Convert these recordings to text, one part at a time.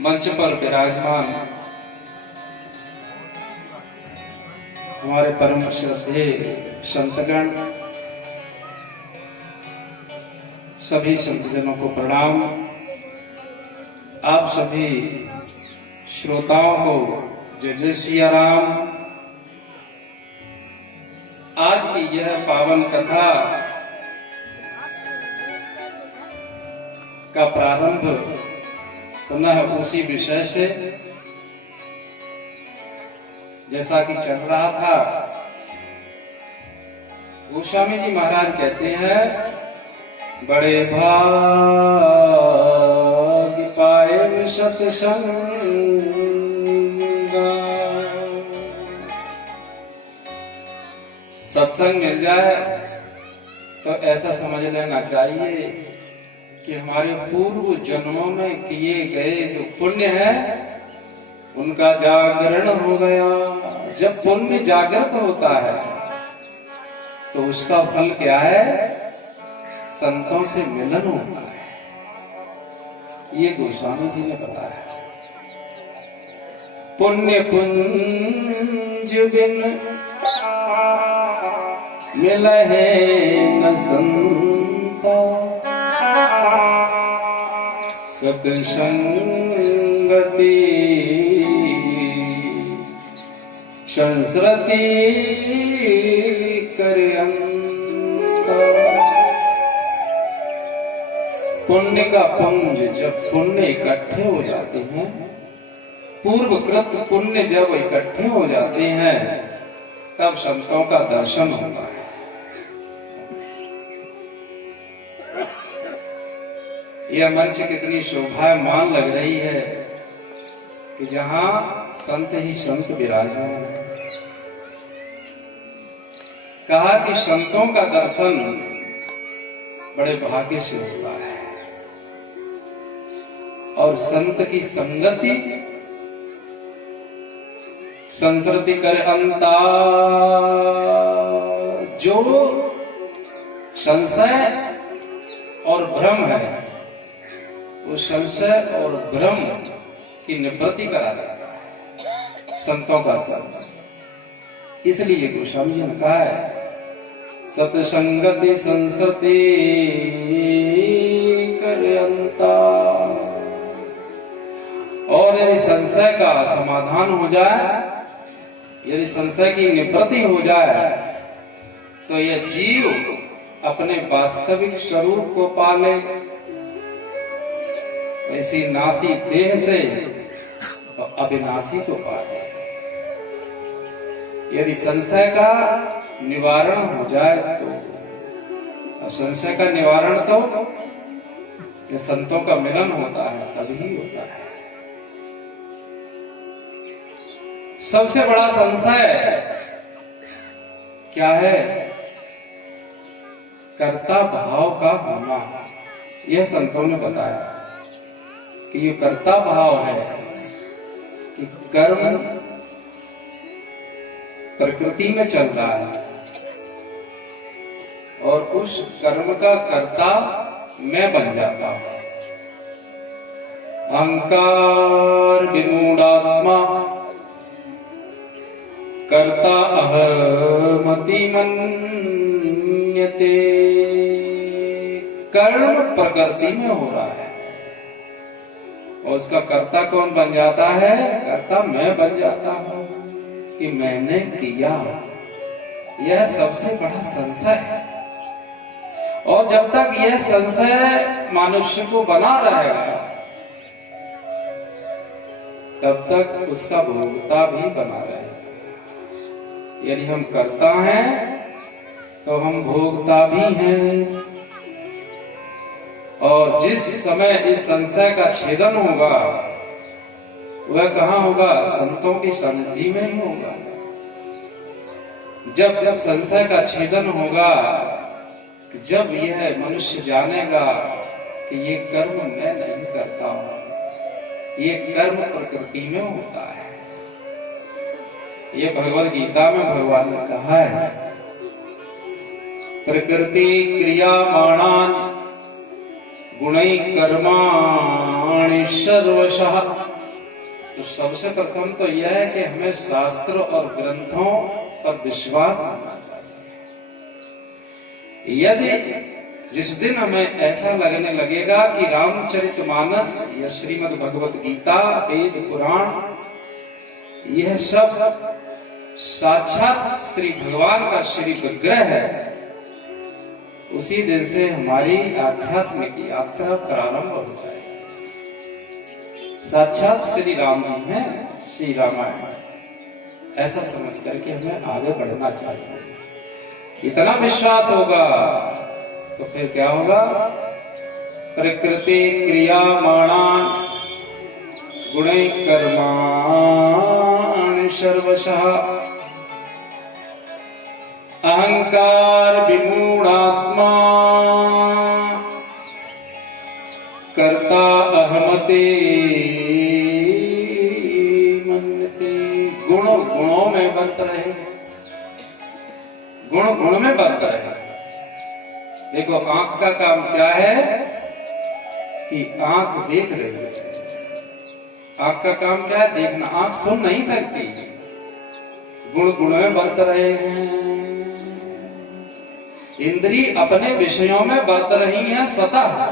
मंच पर विराजमान हमारे परम श्रद्धेय संतगण, सभी संतजनों को प्रणाम। आप सभी श्रोताओं को जय जय सिया राम। आज की यह पावन कथा का प्रारंभ पुनः उसी विषय से जैसा कि चल रहा था। गोस्वामी जी महाराज कहते हैं, बड़े भाग पाए सत्संग, सत्संग मिल जाए तो ऐसा समझ लेना चाहिए कि हमारे पूर्व जन्मों में किए गए जो पुण्य है उनका जागरण हो गया। जब पुण्य जागृत होता है तो उसका फल क्या है? संतों से मिलन होता है। ये गोस्वामी जी ने बताया। पुण्य पुंज बिन मिलहे न संता, सत्संगति संस्कृति करयंता। पुण्य का पुंज, जब पुण्य इकट्ठे हो जाते हैं, पूर्वकृत पुण्य जब इकट्ठे हो जाते हैं तब संतों का दर्शन होता है। यह मंच कितनी शोभायमान लग रही है कि जहां संत ही संत विराजमान है। कहा कि संतों का दर्शन बड़े भाग्य से होता है और संत की संगति संस्कृति कर अंता। जो संशय और भ्रम है वो संशय और भ्रम की निवृत्ति करा देता है संतों का संग। इसलिए गोस्वामी जी ने कहा है, सत्संगति संस्कृति करयंता। और यदि संशय का समाधान हो जाए, यदि संशय की निवृत्ति हो जाए तो यह जीव अपने वास्तविक स्वरूप को पाले। ऐसी नासी देह से तो अविनाशी को पाले। यदि संशय का निवारण हो जाए तो, संशय का निवारण तो संतों का मिलन होता है, तभी होता है। सबसे बड़ा संशय क्या है? कर्ता भाव का होना। यह संतों ने बताया कि ये कर्ता भाव है कि कर्म प्रकृति में चल रहा है और उस कर्म का कर्ता मैं बन जाता हूं। अहंकार विमूढ़ात्मा कर्ता अहमति मन्यते। कर्म प्रकृति में हो रहा है और उसका कर्ता कौन बन जाता है? कर्ता मैं बन जाता हूं कि मैंने किया। यह सबसे बड़ा संशय है और जब तक यह संशय मनुष्य को बना रहेगा तब तक उसका भोगता भी बना रहेगा। यदि हम कर्ता हैं तो हम भोगता भी हैं। और जिस समय इस संशय का छेदन होगा वह कहाँ होगा? संतों की सन्निधि में ही होगा। जब जब संशय का छेदन होगा, जब यह मनुष्य जानेगा कि ये कर्म मैं नहीं करता हूं, ये कर्म प्रकृति में होता है। ये भगवद गीता में भगवान ने कहा है, प्रकृति क्रियामाणानि गुणै कर्माणि सर्वशः तो सबसे प्रथम तो यह है कि हमें शास्त्र और ग्रंथों पर विश्वास होना चाहिए। यदि जिस दिन हमें ऐसा लगने लगेगा कि रामचरितमानस या श्रीमद् भगवत गीता, वेद, पुराण यह सब साक्षात श्री भगवान का श्री विग्रह है, उसी दिन से हमारी आध्यात्मिक यात्रा प्रारंभ हो जाएगी। साक्षात श्री राम जी हैं, श्री रामायण, ऐसा समझ करके हमें आगे बढ़ना चाहिए। इतना विश्वास होगा तो फिर क्या होगा? प्रकृति क्रियामाणा गुणै कर्माणि सर्वशः अहंकार विमूढ़ात्मा कर्ता अहमते मन्यते। गुण गुणों में बंत रहे, गुण गुण में बंत रहे। देखो आंख का काम क्या है कि आंख देख रही है। आंख का काम क्या है? देखना। आंख सुन नहीं सकती। गुण गुण में बरत रहे हैं। इंद्री अपने विषयों में बरत रही हैं स्वतः,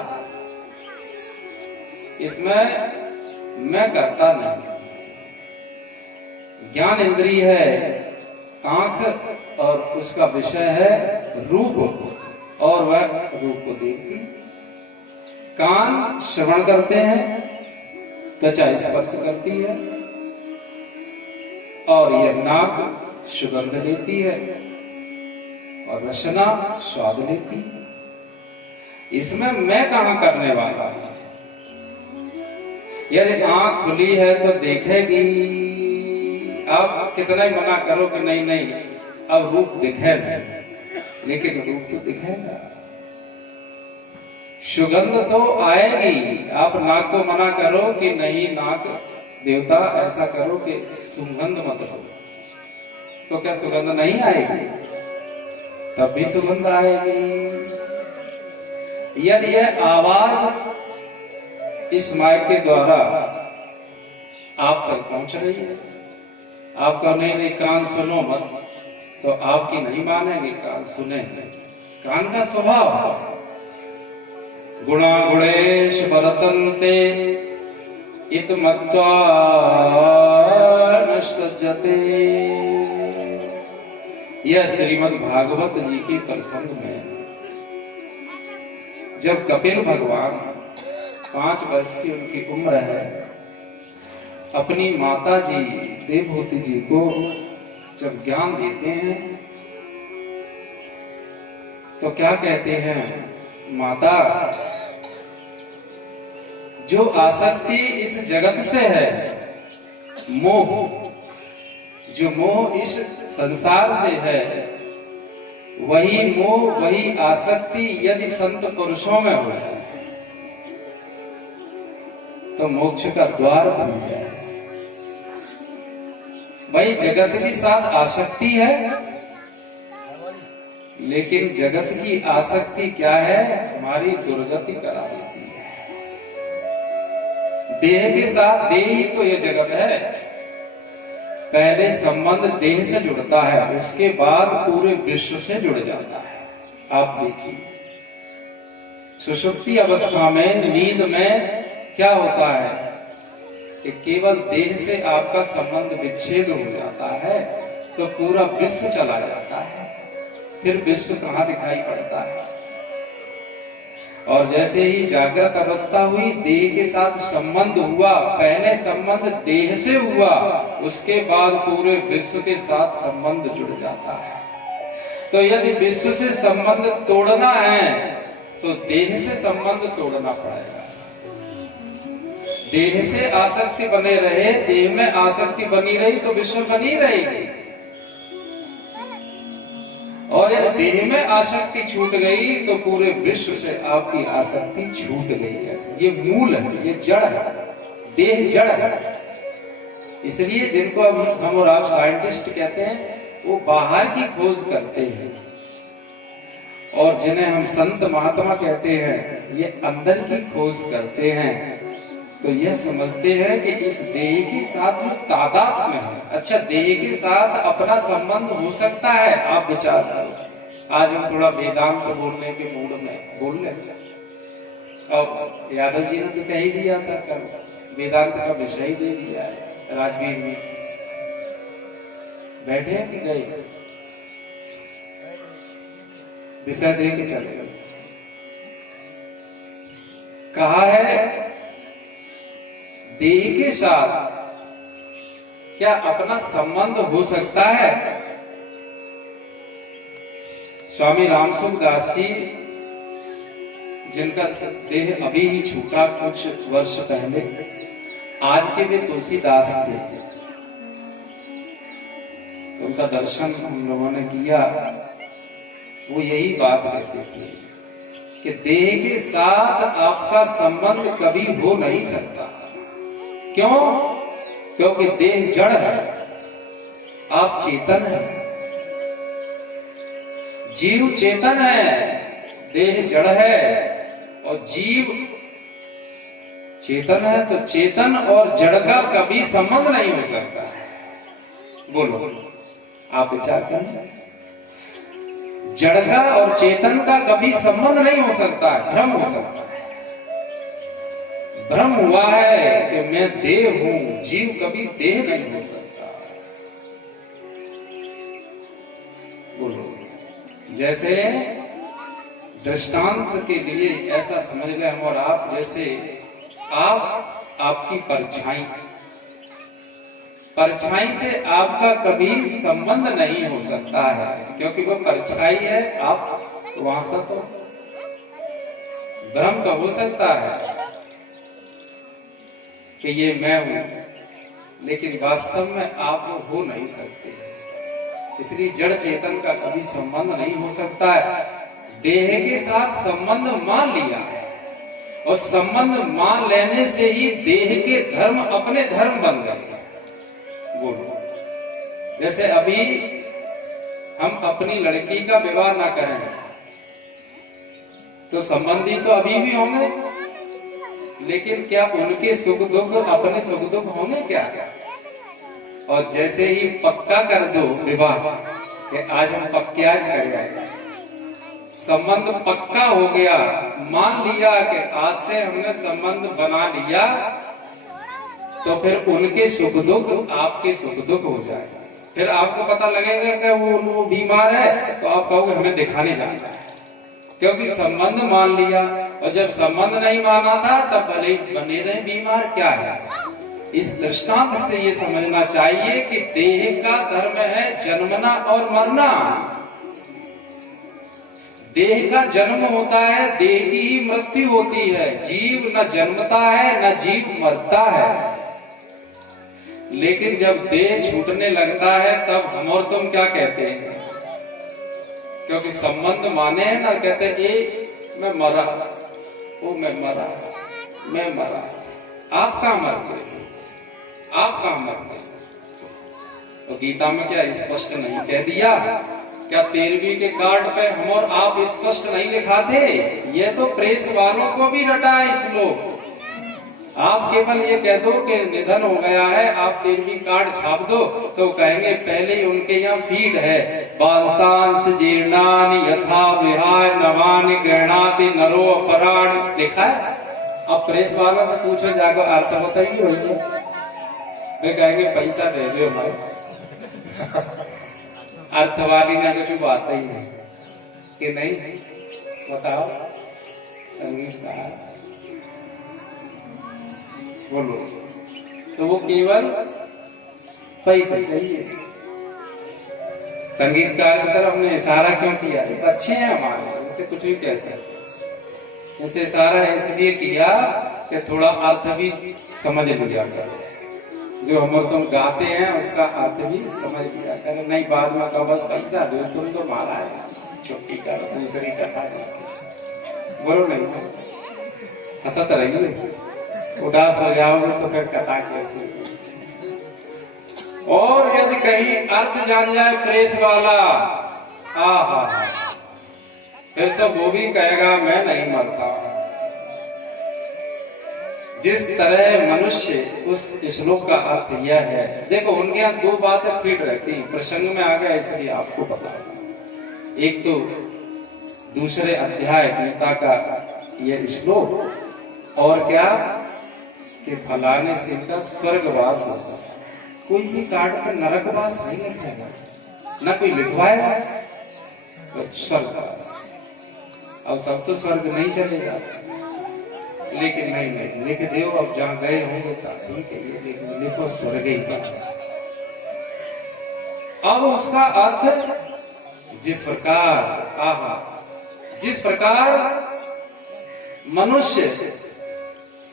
इसमें मैं करता नहीं। ज्ञान इंद्री है आंख और उसका विषय है रूप, और वह रूप को देखती। कान श्रवण करते हैं, त्वचा स्पर्श करती है, और यह नाक सुगंध लेती है, और रसना स्वाद लेती। इसमें मैं कहां करने वाला हूं? यदि आंख खुली है तो देखेगी। आप कितना ही मना करो कि नहीं नहीं अब रूप दिखे नहीं, लेकिन रूप तो दिखेगा, सुगंध तो आएगी। आप नाक को मना करो कि नहीं नाक देवता ऐसा करो कि सुगंध मत हो, तो क्या सुगंध नहीं आएगी? तब भी सुगंध आएगी। यदि यह आवाज इस माइक के द्वारा आप तक पहुंच रही है, आप कहो नहीं कान सुनो मत, तो आपकी नहीं मानेंगे, कान सुनेंगे। कान का स्वभाव गुणा गुणेश बरतन्ते इत मत्वा न सज्जते। यह श्रीमद् भागवत जी के प्रसंग में जब कपिल भगवान 5 वर्ष की उनकी उम्र है, अपनी माता जी देवहूति जी को जब ज्ञान देते हैं तो क्या कहते हैं? माता, जो आसक्ति इस जगत से है, मोह, जो मोह इस संसार से है, वही मोह वही आसक्ति यदि संत पुरुषों में हो जाए तो मोक्ष का द्वार बन जाए। भाई जगत के साथ आसक्ति है, लेकिन जगत की आसक्ति क्या है? हमारी दुर्गति करा देती है। देह के साथ, देह ही तो ये जगत है। पहले संबंध देह से जुड़ता है, उसके बाद पूरे विश्व से जुड़ जाता है। आप देखिए सुषुप्ति अवस्था में, नींद में क्या होता है कि केवल देह से आपका संबंध विच्छेद हो जाता है तो पूरा विश्व चला जाता है। फिर विश्व कहां दिखाई पड़ता है? और जैसे ही जागृत अवस्था हुई, देह के साथ संबंध हुआ, पहले संबंध देह से हुआ, उसके बाद पूरे विश्व के साथ संबंध जुड़ जाता है। तो यदि विश्व से संबंध तोड़ना है तो देह से संबंध तोड़ना पड़ेगा। देह से आसक्ति बने रहे, देह में आसक्ति बनी रही तो विश्व बनी रहेगी। और यदि देह में आसक्ति छूट गई तो पूरे विश्व से आपकी आसक्ति छूट गई। ऐसे ये मूल है, ये जड़ है, देह जड़ है। इसलिए जिनको हम और आप साइंटिस्ट कहते हैं, वो बाहर की खोज करते हैं, और जिन्हें हम संत महात्मा कहते हैं, ये अंदर की खोज करते हैं। तो यह समझते हैं कि इस देह के साथ जो तादाद में है, अच्छा देह के साथ अपना संबंध हो सकता है। आप विचार करो, आज हम थोड़ा वेदांत बोलने के मूड में बोल लेते, और यादव जी ने तो कह ही दिया था कल, वेदांत का विषय ही दे दिया है। राजवीर जी बैठे हैं कि गए? विषय दे के चले गए। कहा है देह के साथ क्या अपना संबंध हो सकता है? स्वामी रामसुख दास जी, जिनका देह अभी ही छूटा कुछ वर्ष पहले, आज के वे तुलसीदास थे। तो उनका दर्शन हम लोगों ने किया। वो यही बात कहते थे कि देह के साथ आपका संबंध कभी हो नहीं सकता। क्यों? क्योंकि देह जड़ है, आप चेतन है। जीव चेतन है, देह जड़ है, और जीव चेतन है। तो चेतन और जड़ का कभी संबंध नहीं हो सकता। बोलो, आप विचार करें। जड़ का और चेतन का कभी संबंध नहीं हो सकता है, भ्रम हो सकता है। भ्रम हुआ है कि मैं देह हूं, जीव कभी देह नहीं हो सकता। बोलो, जैसे दृष्टांत के लिए ऐसा समझ ले हम और आप, जैसे आपकी परछाई से आपका कभी संबंध नहीं हो सकता है, क्योंकि वो परछाई है, आप वहां से तो भ्रम तो हो सकता है कि ये मैं हूं, लेकिन वास्तव में आप वो हो नहीं सकते। इसलिए जड़ चेतन का कभी संबंध नहीं हो सकता है। देह के साथ संबंध मान लिया है, और संबंध मान लेने से ही देह के धर्म अपने धर्म बन गए। बोलो, जैसे अभी हम अपनी लड़की का विवाह ना करें तो संबंधी तो अभी भी होंगे, लेकिन क्या उनके सुख दुख अपने सुख दुख होंगे क्या? और जैसे ही पक्का कर दो विवाह कि आज हम पक्का करेंगे, संबंध पक्का हो गया, मान लिया कि आज से हमने संबंध बना लिया, तो फिर उनके सुख दुख आपके सुख दुख हो जाएगा। फिर आपको पता लगेगा कि वो बीमार है, तो आप कहोगे हमें दिखाने जाना है, क्योंकि संबंध मान लिया। और जब संबंध नहीं माना था तब भले बने रहे बीमार, क्या है। इस दृष्टांत से ये समझना चाहिए कि देह का धर्म है जन्मना और मरना। देह का जन्म होता है, देह की ही मृत्यु होती है। जीव न जन्मता है न जीव मरता है। लेकिन जब देह छूटने लगता है तब हम और तुम क्या कहते हैं? क्योंकि संबंध माने हैं ना, कहते ए मैं मरा, ओ मैं मरा, मैं मरा। आप कहां मरते? आप कहां मरते? तो गीता में क्या स्पष्ट नहीं कह दिया? क्या 13वीं के कार्ड पे हम और आप स्पष्ट नहीं लिखाते? ये तो प्रेस वालों को भी रटा है श्लोक। आप केवल ये कह दो कि निधन हो गया है, आप 13वीं कार्ड छाप दो, तो कहेंगे पहले ही उनके यहाँ फीड है, बांसांस जीर्णानि यथा विहाय नवानि गृह्णाति नरो अपराण, लिखा है। अब प्रेस वालों से पूछो जाकर अर्थ बताइए, वे कहेंगे पैसा दे दो भाई। अर्थ वाली ना कुछ बात ही नहीं कि नहीं, बताओ संगीतकार बोलो, तो वो केवल पैसा चाहिए। संगीतकार की तरफ हमने इशारा क्यों किया? तो अच्छे हैं हमारे, इनसे कुछ भी कह सकते। इनसे इशारा इसलिए किया कि थोड़ा अर्थ भी समझ लिया कर, जो हम तुम गाते हैं उसका अर्थ भी समझ लिया कर। नहीं बाद में कहा बस पैसा दो, तुम तो मारा है, छुट्टी कर दूसरी कथा बोलो, नहीं हंसत रहिए। उदास हो जाओगे तो फिर कथा कैसे? और यदि कहीं अर्थ जान जाए प्रेस वाला, आहा, फिर तो वो भी कहेगा मैं नहीं मरता। जिस तरह मनुष्य, उस श्लोक का अर्थ यह है, देखो उनके यहाँ दो बातें फिट रहती हैं, प्रसंग में आ गया इसलिए आपको पता है। एक तो दूसरे अध्याय गीता का यह श्लोक, और क्या कि फलाने से इनका स्वर्गवास होता है। कोई भी कार्ड पर नरकवास नहीं लिखेगा, न कोई लिखवाएगा, तो स्वर्गवास। अब सब तो स्वर्ग नहीं चले जाते, लेकिन नहीं लिख दो, अब जहां गए होंगे ठीक है, ये लिखो स्वर्ग ही पास। अब उसका अर्थ जिस प्रकार जिस प्रकार मनुष्य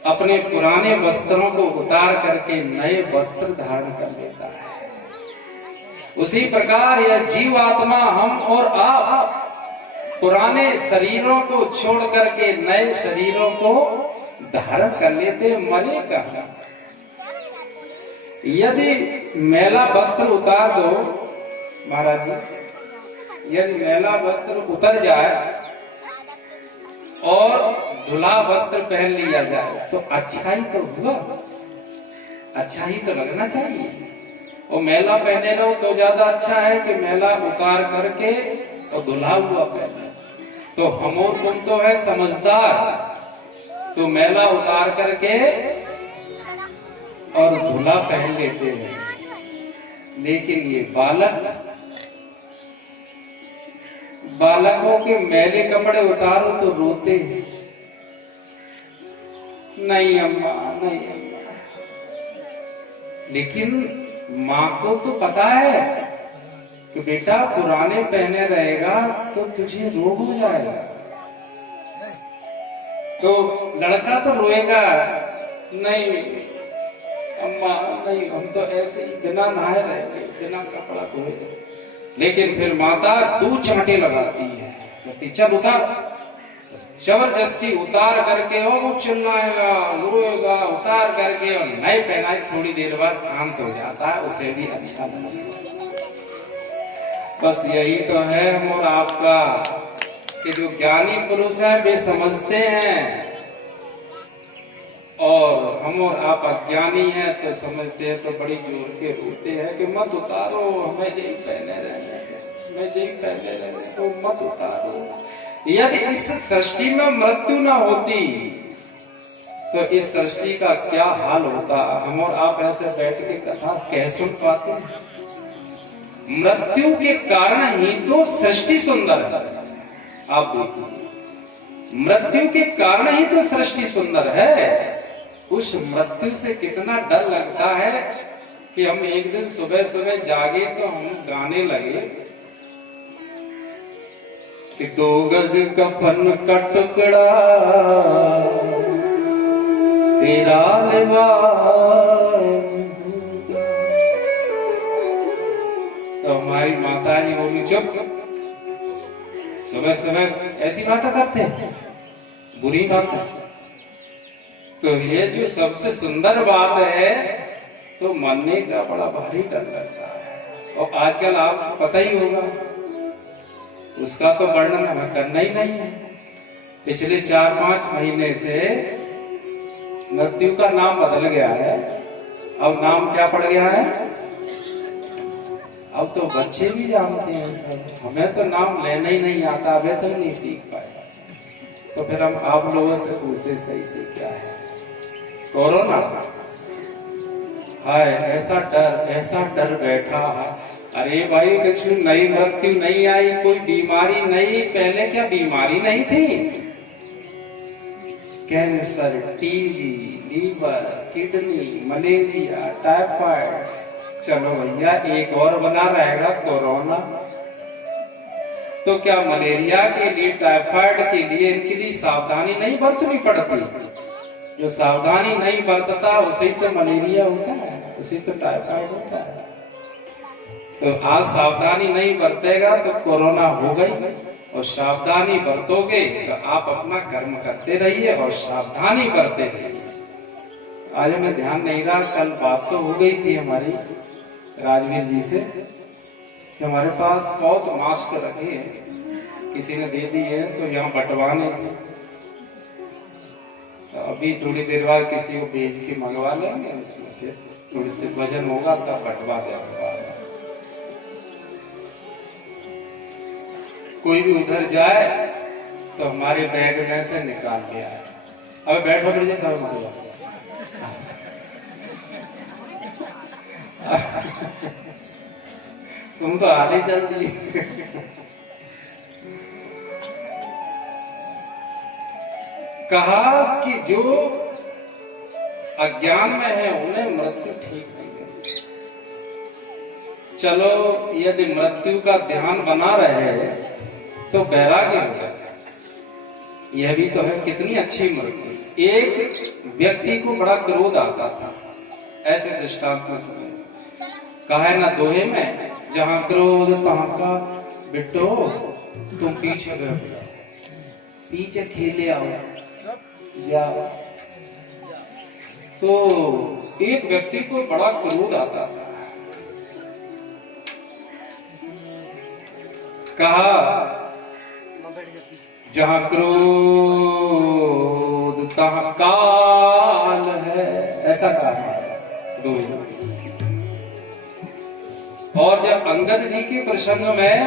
अपने पुराने वस्त्रों को उतार करके नए वस्त्र धारण कर लेता है, उसी प्रकार यह जीवात्मा, हम और आप, पुराने शरीरों को छोड़ करके नए शरीरों को धारण कर लेते, मरे कहाँ। यदि मैला वस्त्र उतार दो महाराज जी, यदि मैला वस्त्र उतर जाए और धुला वस्त्र पहन लिया जाए तो अच्छा ही तो हुआ, अच्छा ही तो लगना चाहिए। और मैला पहने रहो तो ज्यादा अच्छा है कि मैला उतार करके और धुला हुआ पहने। तो हम और तुम तो है समझदार, तो मैला उतार करके और धुला पहन लेते हैं, लेकिन ये बालकों के मैले कपड़े उतारो तो रोते हैं, नहीं अम्मा नहीं अम्मा। लेकिन माँ को तो पता है कि बेटा पुराने पहने रहेगा तो तुझे रोग हो जाएगा। तो लड़का तो रोएगा, नहीं अम्मा नहीं, हम तो ऐसे ही बिना नहाए रहेंगे, बिना कपड़ा धोए। लेकिन फिर माता दो चांटे लगाती है, कहती चल उतार, जबरदस्ती उतार करके और वो चिल्लाएगा, रोएगा, उतार करके और नए पहनाए, थोड़ी देर बाद शांत हो जाता है, उसे भी अच्छा लगता। बस यही तो है हम और आपका, कि जो ज्ञानी पुरुष है वे समझते हैं, और हम और आप अज्ञानी हैं तो समझते हैं, तो बड़ी जोर के रोते हैं कि मत उतारो, हमें यही पहने रहने, हमें यही पहने रहने, तो मत उतारो। यदि इस सृष्टि में मृत्यु न होती तो इस सृष्टि का क्या हाल होता। हम और आप ऐसे बैठ के कथा कह सुन पाते हैं? मृत्यु के कारण ही तो सृष्टि सुंदर है। आप देखिए, मृत्यु के कारण ही तो सृष्टि सुंदर है। उस मृत्यु से कितना डर लगता है कि हम एक दिन सुबह सुबह जागे तो हम गाने लगे कि 2 गज कफन का टुकड़ा तेरा लिबास। तो हमारी माता जी बोली चुप, सुबह सुबह ऐसी बातें करते हैं, बुरी बात है। तो ये जो सबसे सुंदर बात है तो मानने का बड़ा भारी डर लगता है। और आजकल आपको पता ही होगा, उसका तो वर्णन हमें करना ही नहीं है। पिछले 4-5 महीने से मृत्यु का नाम बदल गया है। अब नाम क्या पड़ गया है? अब तो बच्चे भी जानते हैं सब, हमें तो नाम लेना ही नहीं आता, अभी तक नहीं सीख पाए। तो फिर हम आप लोगों से पूछते सही से क्या है? कोरोना। हाय ऐसा डर बैठा है। अरे भाई कुछ नई मृत्यु नहीं आई, कोई बीमारी नहीं। पहले क्या बीमारी नहीं थी? Cancer, TB, liver, kidney, malaria, typhoid. चलो भैया एक और बना रहेगा कोरोना। तो क्या मलेरिया के लिए, टाइफाइड के लिए इनके लिए सावधानी नहीं बरतनी पड़ती? जो सावधानी नहीं बरतता उसे तो मलेरिया होता है, उसे तो टाइफाइड होता है। तो आज सावधानी नहीं बरतेगा तो कोरोना हो गई, और सावधानी बरतोगे तो आप अपना कर्म करते रहिए और सावधानी बरते रहिए। आज हमें ध्यान नहीं रहा, कल बात तो हो गई थी हमारी राजवीर जी से कि हमारे पास बहुत मास्क रखे हैं, किसी ने दे दिए हैं तो यहाँ बंटवाने थे। तो अभी थोड़ी देर बाद किसी को भेज के मंगवा लेंगे, उसमें फिर थोड़ी से वजन होगा तब बंटवा देंगे। कोई भी उधर जाए तो हमारे बैग में से निकाल के आए। अब बैठो मेरे सब मालूम तुम तो आगे चल दी। कहा कि जो अज्ञान में है उन्हें मृत्यु ठीक नहीं है। चलो यदि मृत्यु का ध्यान बना रहे तो वैराग्य हो जाता है। यह भी तो है कितनी अच्छी मृत्यु। एक व्यक्ति को बड़ा क्रोध आता था, ऐसे दृष्टांत में समय कहा है ना दोहे में, जहां क्रोध तहां का बिट्टो तुम पीछे गए, पीछे खेले आओ जाओ। तो एक व्यक्ति को बड़ा क्रोध आता था। कहा जहां क्रोध तहां काल है, ऐसा कहा दो। और जब अंगद जी के प्रसंग में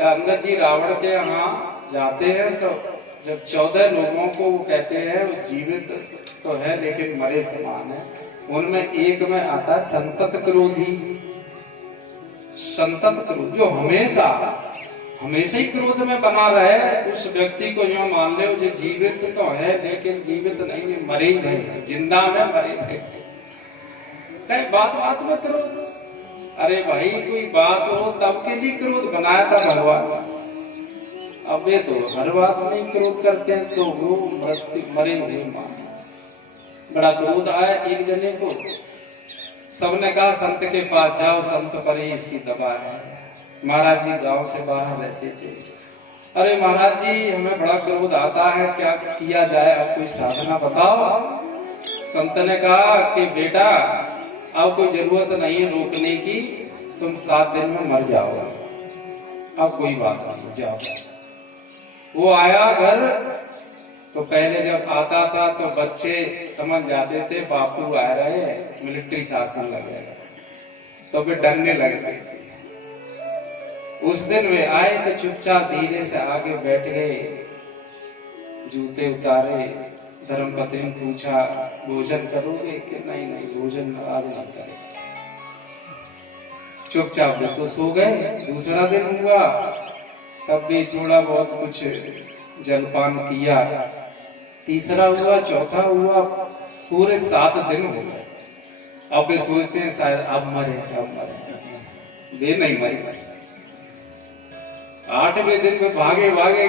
अंगद जी रावण के यहाँ जाते हैं तो जब 14 लोगों को वो कहते हैं वो जीवित तो है लेकिन मरे समान है, उनमें एक में आता है संतत क्रोधी। संतत क्रोध जो हमेशा ही क्रोध में बना रहे, उस व्यक्ति को यूं मान लो जो जीवित तो है लेकिन जीवित नहीं है, मरे ही नहीं, जिंदा में मरे नहीं। बात बात में क्रोध, अरे भाई कोई बात हो तब के लिए क्रोध बनाया था भगवान। अब ये तो हर बात में क्रोध करते हैं, तो वो मृत्यु मरे हुए मान। बड़ा क्रोध आया एक जने को, सबने कहा संत के पास जाओ, संत पर ही इसकी दवा है। महाराज जी गांव से बाहर रहते थे। अरे महाराज जी हमें बड़ा क्रोध आता है, क्या किया जाए, अब कोई साधना बताओ। संत ने कहा कि बेटा अब कोई जरूरत नहीं है रोकने की, तुम 7 दिन में मर जाओगे, अब कोई बात नहीं, जाओ। वो आया घर तो पहले जब आता था तो बच्चे समझ जाते थे बापू आ रहे हैं, मिलिट्री शासन लगेगा, तो फिर डरने लगते थे। उस दिन वे आए तो चुपचाप धीरे से आगे बैठ गए, जूते उतारे, धर्मपति ने पूछा भोजन करोगे कि नहीं भोजन आज नहीं करें। चुपचाप तो सो गए। दूसरा दिन हुआ तब भी थोड़ा बहुत कुछ जलपान किया। तीसरा हुआ, चौथा हुआ, पूरे 7 दिन हो गए। अब वे सोचते हैं शायद अब मरे। वे नहीं मरे। 8वें दिन में भागे